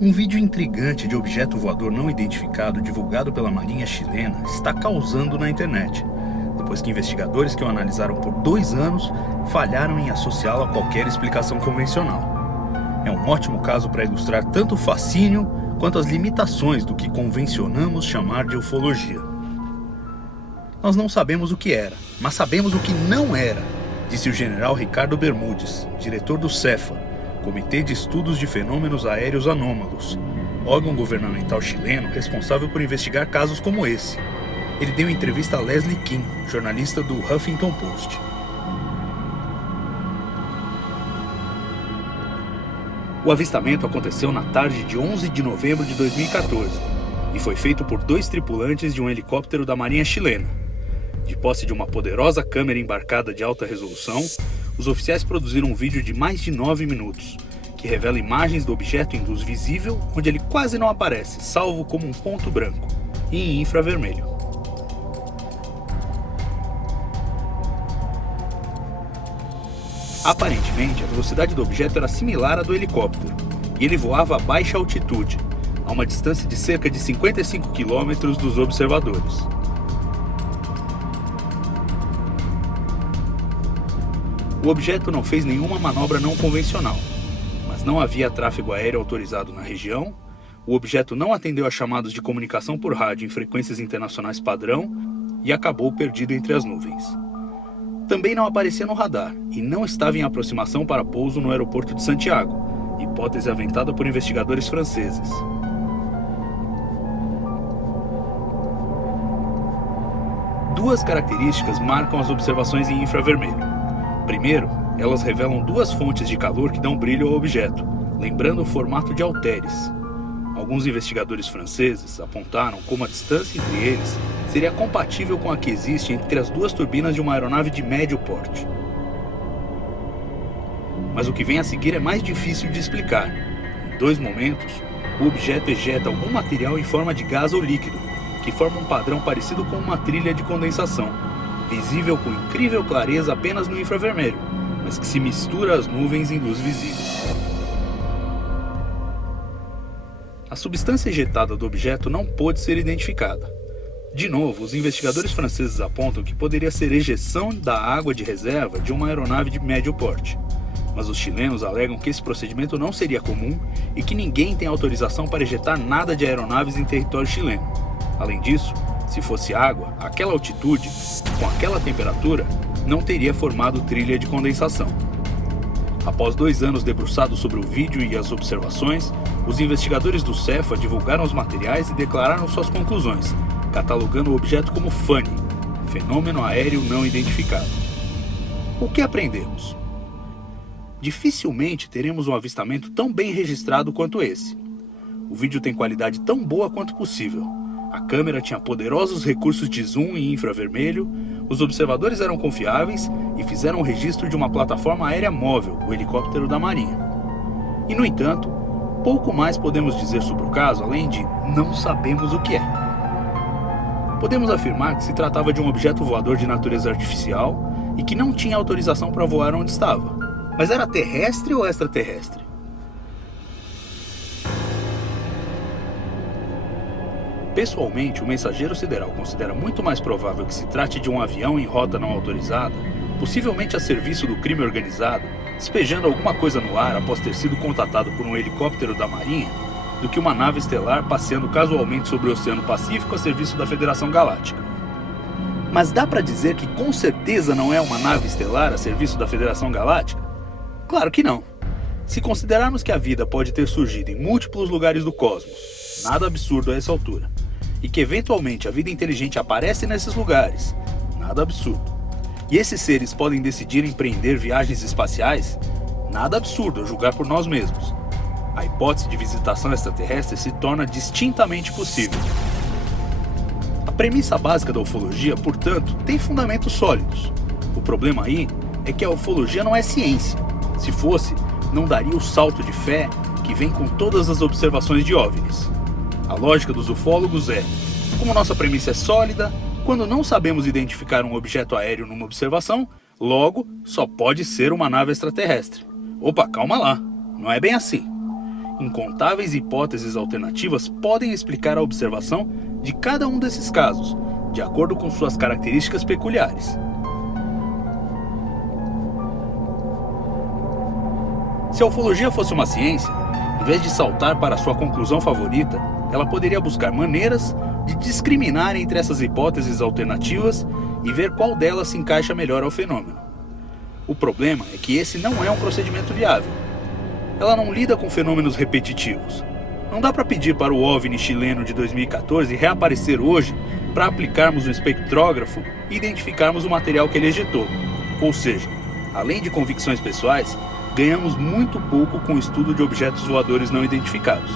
Um vídeo intrigante de objeto voador não identificado divulgado pela Marinha chilena está causando na internet, depois que investigadores que o analisaram por 2 anos falharam em associá-lo a qualquer explicação convencional. É um ótimo caso para ilustrar tanto o fascínio quanto as limitações do que convencionamos chamar de ufologia. Nós não sabemos o que era, mas sabemos o que não era, disse o general Ricardo Bermudes, diretor do CEFA, Comitê de Estudos de Fenômenos Aéreos Anômalos, órgão governamental chileno responsável por investigar casos como esse. Ele deu entrevista a Leslie Kim, jornalista do Huffington Post. O avistamento aconteceu na tarde de 11 de novembro de 2014 e foi feito por 2 tripulantes de um helicóptero da Marinha chilena. De posse de uma poderosa câmera embarcada de alta resolução, os oficiais produziram um vídeo de mais de 9 minutos, que revela imagens do objeto em luz visível, onde ele quase não aparece, salvo como um ponto branco, e em infravermelho. Aparentemente, a velocidade do objeto era similar à do helicóptero, e ele voava a baixa altitude, a uma distância de cerca de 55 km dos observadores. O objeto não fez nenhuma manobra não convencional, mas não havia tráfego aéreo autorizado na região, o objeto não atendeu a chamados de comunicação por rádio em frequências internacionais padrão e acabou perdido entre as nuvens. Também não aparecia no radar e não estava em aproximação para pouso no aeroporto de Santiago, hipótese aventada por investigadores franceses. Duas características marcam as observações em infravermelho. Primeiro, elas revelam 2 fontes de calor que dão brilho ao objeto, lembrando o formato de halteres. Alguns investigadores franceses apontaram como a distância entre eles seria compatível com a que existe entre as 2 turbinas de uma aeronave de médio porte. Mas o que vem a seguir é mais difícil de explicar. Em 2 momentos, o objeto ejeta algum material em forma de gás ou líquido, que forma um padrão parecido com uma trilha de condensação, visível com incrível clareza apenas no infravermelho, mas que se mistura às nuvens em luz visível. A substância ejetada do objeto não pôde ser identificada. De novo, os investigadores franceses apontam que poderia ser ejeção da água de reserva de uma aeronave de médio porte, mas os chilenos alegam que esse procedimento não seria comum e que ninguém tem autorização para ejetar nada de aeronaves em território chileno. Além disso, se fosse água, àquela altitude, com aquela temperatura, não teria formado trilha de condensação. Após 2 anos debruçados sobre o vídeo e as observações, os investigadores do CEFA divulgaram os materiais e declararam suas conclusões, catalogando o objeto como FANY, Fenômeno Aéreo Não Identificado. O que aprendemos? Dificilmente teremos um avistamento tão bem registrado quanto esse. O vídeo tem qualidade tão boa quanto possível. A câmera tinha poderosos recursos de zoom e infravermelho, os observadores eram confiáveis e fizeram o registro de uma plataforma aérea móvel, o helicóptero da Marinha. E, no entanto, pouco mais podemos dizer sobre o caso além de não sabemos o que é. Podemos afirmar que se tratava de um objeto voador de natureza artificial e que não tinha autorização para voar onde estava. Mas era terrestre ou extraterrestre? Pessoalmente, o mensageiro sideral considera muito mais provável que se trate de um avião em rota não autorizada, possivelmente a serviço do crime organizado, despejando alguma coisa no ar após ter sido contatado por um helicóptero da Marinha, do que uma nave estelar passeando casualmente sobre o Oceano Pacífico a serviço da Federação Galáctica. Mas dá para dizer que com certeza não é uma nave estelar a serviço da Federação Galáctica? Claro que não. Se considerarmos que a vida pode ter surgido em múltiplos lugares do cosmos, nada absurdo a essa altura, e que eventualmente a vida inteligente aparece nesses lugares, nada absurdo, e esses seres podem decidir empreender viagens espaciais, nada absurdo a julgar por nós mesmos. A hipótese de visitação extraterrestre se torna distintamente possível. A premissa básica da ufologia, portanto, tem fundamentos sólidos. O problema aí é que a ufologia não é ciência. Se fosse, não daria o salto de fé que vem com todas as observações de OVNIs. A lógica dos ufólogos é: como nossa premissa é sólida, quando não sabemos identificar um objeto aéreo numa observação, logo só pode ser uma nave extraterrestre. Opa, calma lá, não é bem assim. Incontáveis hipóteses alternativas podem explicar a observação de cada um desses casos, de acordo com suas características peculiares. Se a ufologia fosse uma ciência, em vez de saltar para sua conclusão favorita, ela poderia buscar maneiras de discriminar entre essas hipóteses alternativas e ver qual delas se encaixa melhor ao fenômeno. O problema é que esse não é um procedimento viável. Ela não lida com fenômenos repetitivos. Não dá para pedir para o OVNI chileno de 2014 reaparecer hoje para aplicarmos um espectrógrafo e identificarmos o material que ele ejetou. Ou seja, além de convicções pessoais, ganhamos muito pouco com o estudo de objetos voadores não identificados.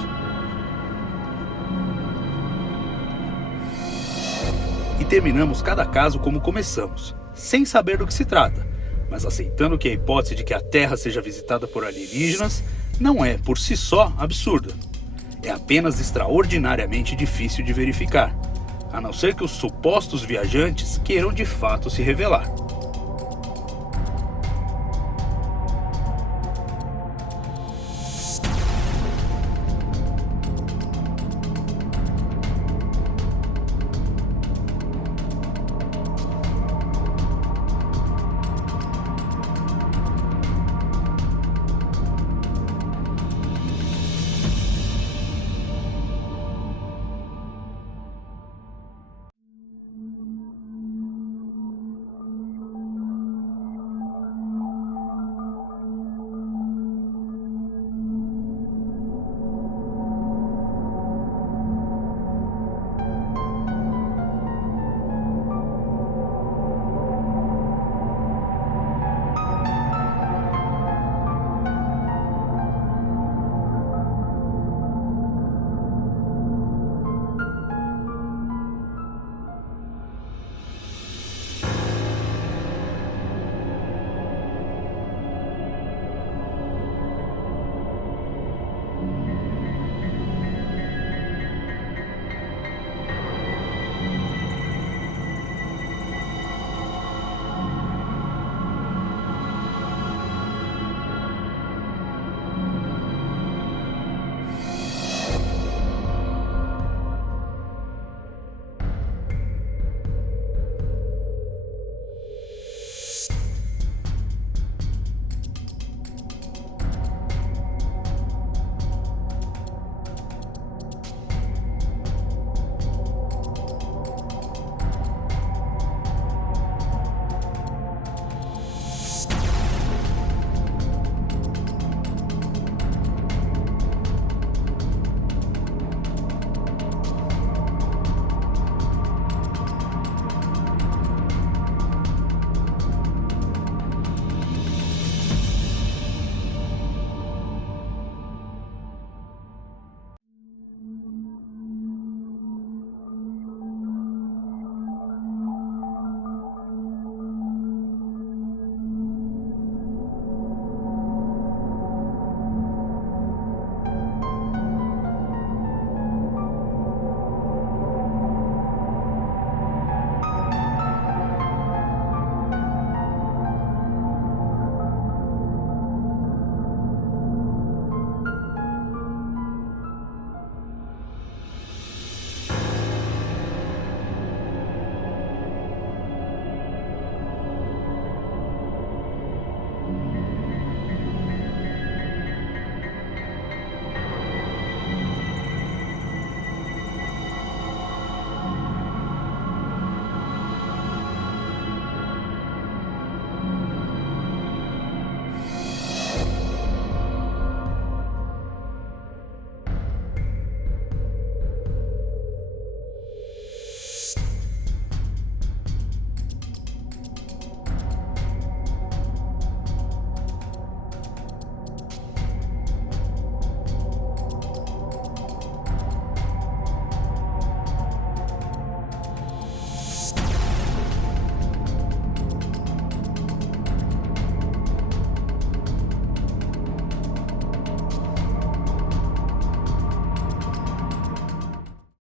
E terminamos cada caso como começamos, sem saber do que se trata, mas aceitando que a hipótese de que a Terra seja visitada por alienígenas não é, por si só, absurda. É apenas extraordinariamente difícil de verificar, a não ser que os supostos viajantes queiram de fato se revelar.